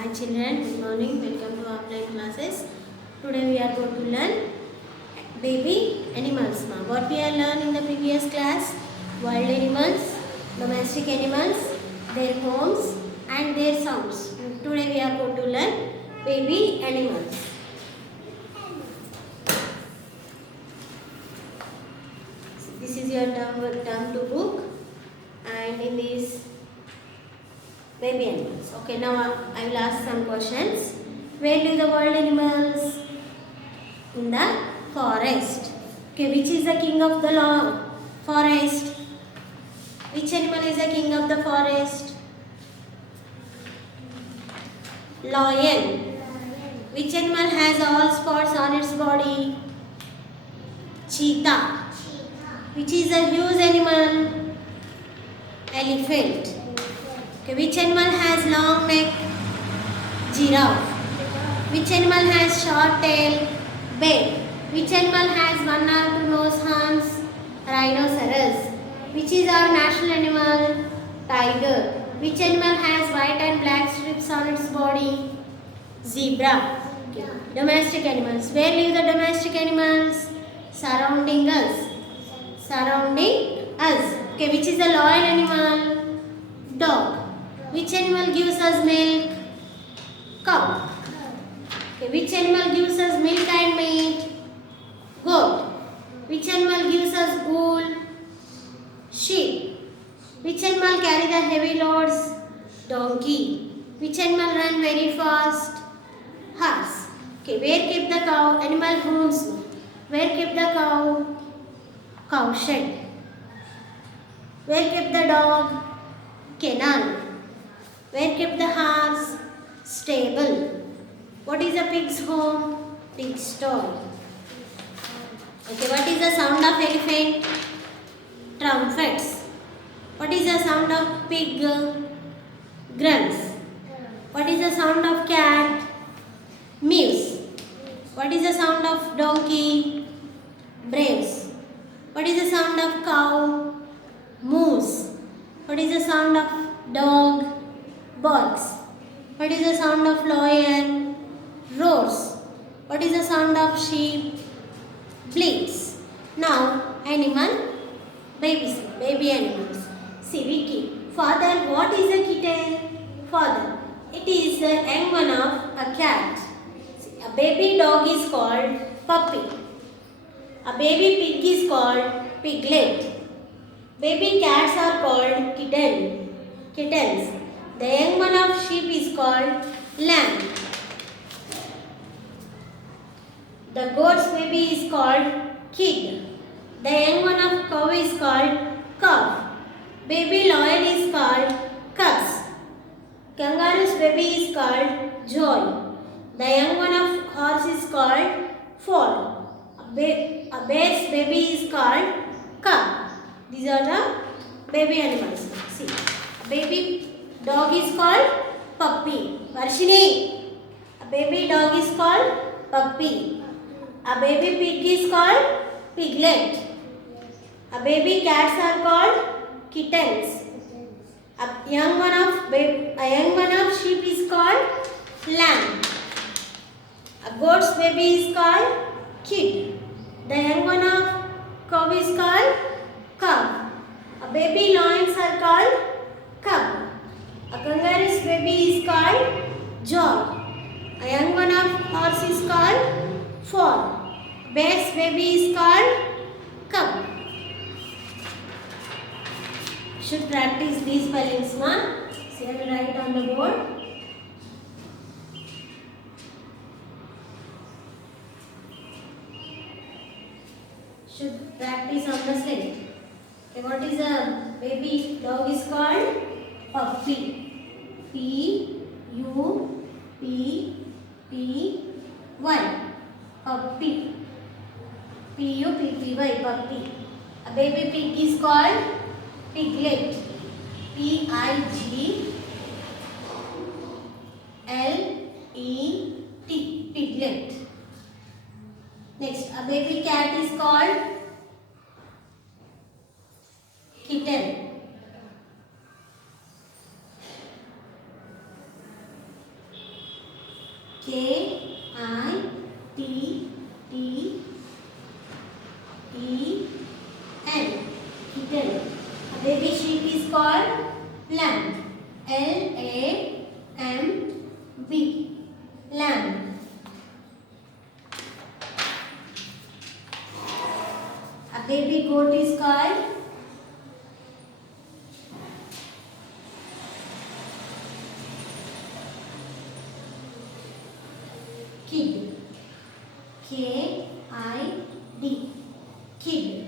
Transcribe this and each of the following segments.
Hi children, good morning. Welcome to offline classes. Today we are going to learn baby animals. What we have learned in the previous class? Wild animals, domestic animals, their homes and their sounds. Today we are going to learn baby animals. This is your term to book, and in this baby animals. Okay, now I will ask some questions. Where live the wild animals? In the forest. Okay, which is the king of the forest? Which animal is the king of the forest? Lion. Which animal has all spots on its body? Cheetah. Which is a huge animal? Elephant. Okay, which animal has long neck? Giraffe. Which animal has short tail? Bear. Which animal has one or two nose horns? Rhinoceros. Which is our national animal? Tiger. Which animal has white and black strips on its body? Zebra. Okay. Domestic animals. Where live the domestic animals? Surrounding us. Surrounding us. Okay, which is the loyal animal? Dog. Which animal gives us milk? Cow. Okay, which animal gives us milk and meat? Goat. Which animal gives us wool? Sheep. Which animal carry the heavy loads? Donkey. Which animal run very fast? Horse. Okay, where keep the cow? Animal homes. Where keep the cow? Cow shed. Where keep the dog? Kennel. Where keep the horse? Stable. What is a pig's home? Pig stall. Okay, what is the sound of elephant? Trumpets. What is the sound of pig? Grunts. What is the sound of cat? Mews. What is the sound of donkey? Braves. What is the sound of cow? Moose. What is the sound of dog? Barks. What is the sound of lion? Roars. What is the sound of sheep? Bleats. Now, baby animals. See, Vicky. Father, what is a kitten? Father, it is the young one of a cat. See, a baby dog is called puppy. A baby pig is called piglet. Baby cats are called kittens. The young one of sheep is called lamb. The goat's baby is called kid. The young one of cow is called calf. Baby lion is called cubs. Kangaroo's baby is called joy. The young one of horse is called foal. A bear's baby is called cub. These are the baby animals. See, baby dog is called puppy. Varshini, a baby dog is called puppy. A baby pig is called piglet. A baby cats are called kittens. A young one of sheep is called lamb. A goat's baby is called kid. The young one of cow is called calf. A baby lions are called cub. A kangaroo's baby is called joy. A young one of horse is called foal. Bear's baby is called cub. Should practice these spellings, ma. See, I will write on the board. Should practice on the slate. Okay, what is a baby dog is called? Puppy. P-U-P-P-Y. Puppy. P-U-P-P-Y. Puppy. A baby pig is called piglet. P-I-G-L-E-T. Piglet. Next, a baby cat is called kitten. Baby sheep is called lamb. L-A-M-B. Lamb. A baby goat is called kid. K-I-D. Kid.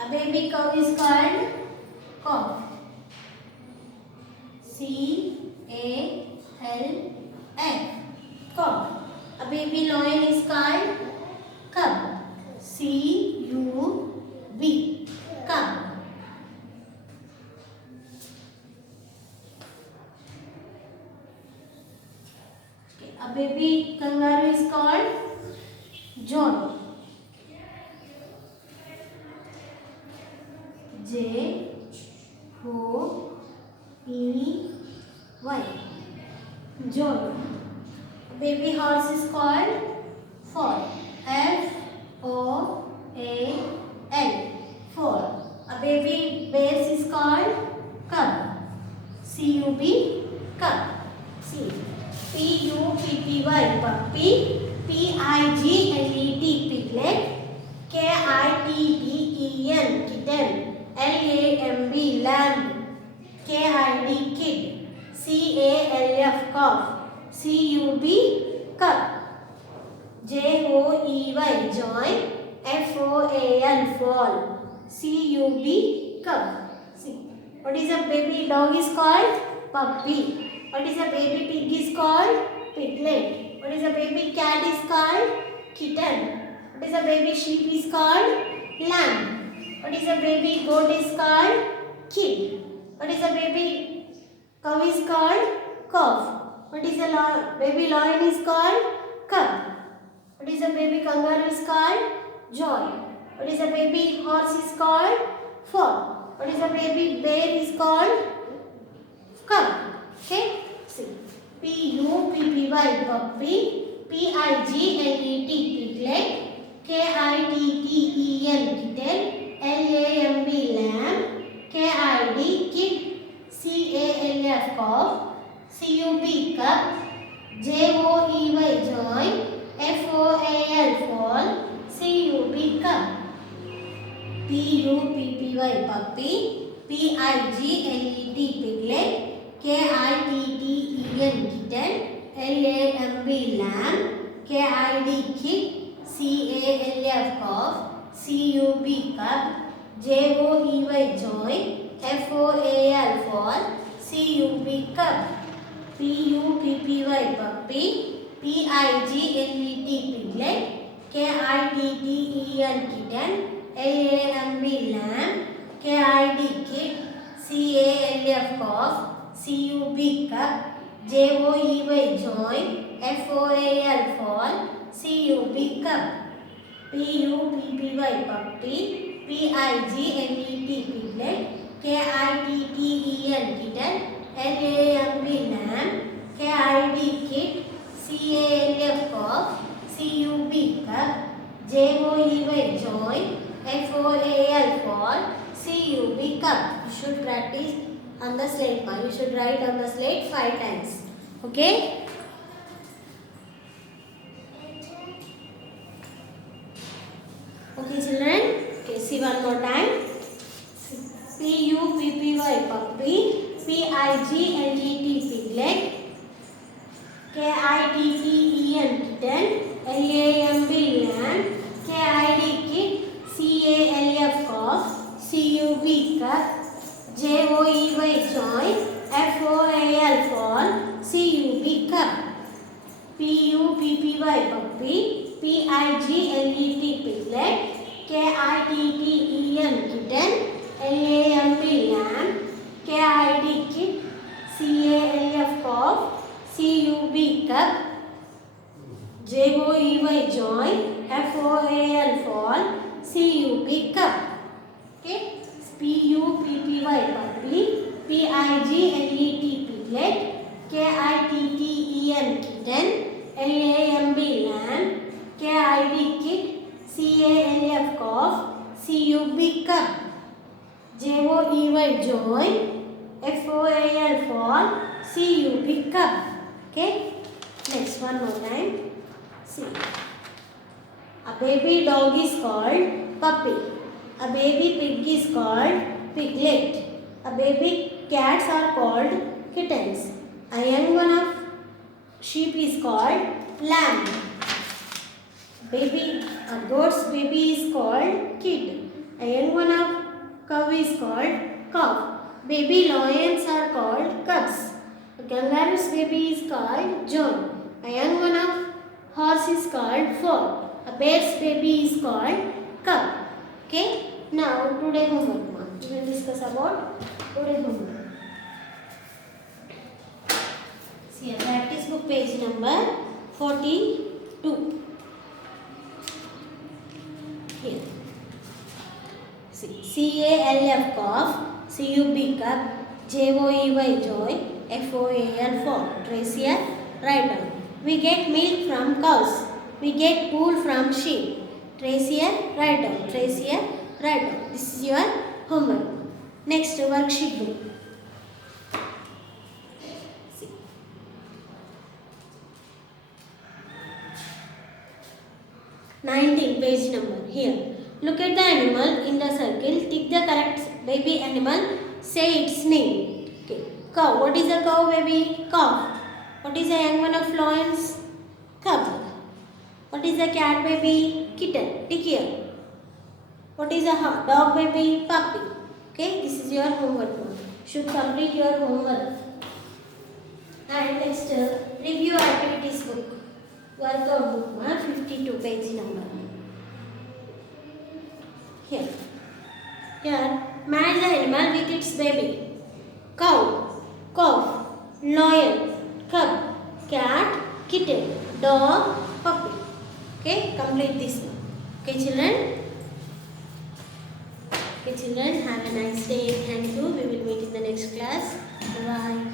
A baby cow is called calf. C-A-L-F. Calf. A baby lion is called cub. C-U-B. Cub. Okay. A baby kangaroo is called John. J-O-E-Y. John. A baby horse is called Foal. F-O-A-L. Foal. A baby bear is called cub. C-U-B. Cub. C. P-U-P-P-Y. Puppy. P-I-G-L-E-T. Piglet. K-I-T-T-E-N. Kitten. L-A-M-B. Lamb. K-I-D. Kid. C-A-L-F. Calf. C-U-B. Cup. J-O-E-Y. Joy. F-O-A-L. Fall. C-U-B. Cup. See. What is a baby dog is called? Puppy. What is a baby pig is called? Piglet. What is a baby cat is called? Kitten. What is a baby sheep is called? Lamb. What is a baby goat is called? Kid. What is a baby cow is called? Calf. What is a baby lion is called? Cub. What is a baby kangaroo is called? Joy. What is a baby horse is called? Foal. What is a baby bear is called? Cub. Okay? See. P-U-P-P-Y. Puppy. P-I-G-L-E-T. Piglet. K-I-T-T-E-N. Kitten. L-A-M-B. Lamb. K-I-D. Kid. C-A-L-F. Calf. C-U-B. Cup. J-O-E-Y. Joy. F-O-A-L. Fall. C-U-B. Cup. P-U-P-P-Y. Puppy. P-I-G-L-E-T. Piglet. K-I-T-T-E-N. Kitten. L-A-M-B. Lamb. K-I-D. Kid. C-A-L-F. Calf. C-U-B. Cup. J-O-E-Y. Joy. F-O-A-L. Fall. C-U-B. Cup. P-U-P-P-Y. Puppy. P-I-G-L-E-T. Piglet. K-I-T-T-E-N. Kitten. L-A-M-B. Lamb. K-I-D. Kid. C-A-L-F. Calf. C-U-B. Cup. J-O-E-Y. Joy. F-O-A-L. Fall. C-U-B. Cup. P-U-P-P-Y. Puppy. P-I-G-L-E-T. Piglet. K-I-T-T-E-N. Kitten. L-A-M-B. Lamb. K-I-D. Kid. C-A-L-F. Calf. C-U-B. Cup. J-O-E-Y. Joy. F-O-A-L. Fall. C-U-B. Cup. You should practice on the slate. You should write on the slate 5 times. Okay? Okay, children. Okay, see one more time. P-U-P-P-Y. Puppy. P-I-G-L-E-T. Piglet. K-I-T-T-E-N. Kitten. L-A-M-B. Lamb. K-I-D. Kid. C-A-L-F. Calf. C-U-B. Cup. J-O-E-Y. Joy. F-O-A-L. Fall. C-U-B. Cup. P-U-P-P-Y. Puppy. P-I-G-L-E-T. Piglet. K-I-T-T-E-N. Kitten. L-A-M-B. Lamb. K-I-D. Kid. C-A-L-F. Calf. C-U-B. Cup. J-O-E-Y. Joy. F-O-A-L. Fall. C-U-B. Cup. Okay. P-U-P-P-Y. Puppy. P-I-G-L-E-T. Piglet. K-I-T-T-E-N. Kitten. L-A-M-B. Lamb. K-I-D. Kid. C-A-L-F. Calf. C-U-B. Cup. J-O J-O-E-Y, joy. F-O-A-L, fall. C-U-B, cup. Okay. Next, one more time. See. A baby dog is called puppy. A baby pig is called piglet. A baby cats are called kittens. A young one of sheep is called lamb. A goat's baby is called kid. A young one of cow is called calf. Baby lions are called cubs. A kangaroo's baby is called John. A young one of horse is called foal. A bear's baby is called cub. Okay. Now today homework. We will discuss about today homework. See a practice book page number 42. Here. See C-A-L-F, cough. C-U-B, cup. J-O-E-Y, joy. F-O-A-L, fall. Trace here. Write down. We get milk from cows. We get wool from sheep. Trace here. Write down. Trace here. Write down. This is your homework. Next worksheet book. See. (19) page number. Here. Look at the animal in the circle. Tick the correct baby animal. Say its name. Okay. Cow. What is a cow, baby? Calf. What is a young one of lions? Cub. What is a cat, baby? Kitten. Tick here. What is a dog, baby? Puppy. Okay. This is your homework. Should complete your homework. And next review activities book. Workout book. 52 page number. Here. Match the animal with its baby. Cow, calf, lion, cub, cat, kitten, dog, puppy. Okay, complete this one. Okay, children. Okay, children, have a nice day. Thank you. We will meet in the next class. Bye.